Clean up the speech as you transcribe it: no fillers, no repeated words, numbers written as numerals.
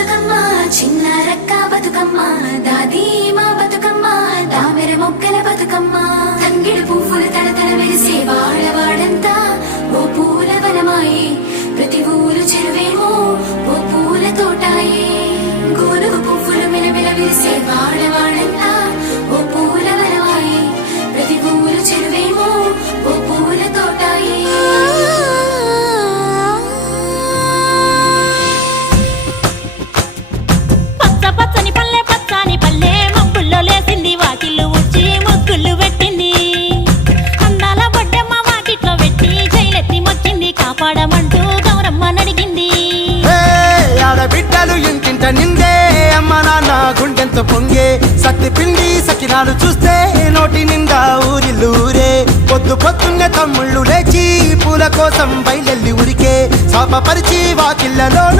బతుకమ్మ చిన్న రక్క బతుకమ్మ దాది మా బతుకమ్మ దామెర మొగ్గల బతుకమ్మ తంగిడు పువ్వులు తలతల మెరిసే వాడవాడంతా ఓ పూల వనమాయే ప్రతి ఊరు చెరువేమో ఓ పూల తోటాయే గోరుగు పువ్వులు మిలమిల విరిసే వాడవాడంతా ఓ పూల వనమాయే ప్రతి ఊరు చెరువేమో ఓ పూల తోటాయే పచ్చని పల్లె పచ్చని పల్లె మబ్బుల్లో లేసింది వాకిళ్ళు ఊడ్చి ముగ్గులు పెట్టింది అందాల బొడ్డమ్మ వాకిట్లో పెట్టి జైలెత్తి మొక్కింది కాపాడమంటూ గౌరమ్మ నడిగింది ఆడబిడ్డలు ఇంటింట నిందే అమ్మ నాన్న గుండెంతో పొంగే సత్తి పిండి సకినాలు చూస్తే నోటి నిండా ఊరిల్లూరే పొద్దు పొద్దున్నే తమ్ముళ్ళు లేచి పూల కోసం బయలెల్లి ఉరికే శాపపరిచి వాకిళ్ళలో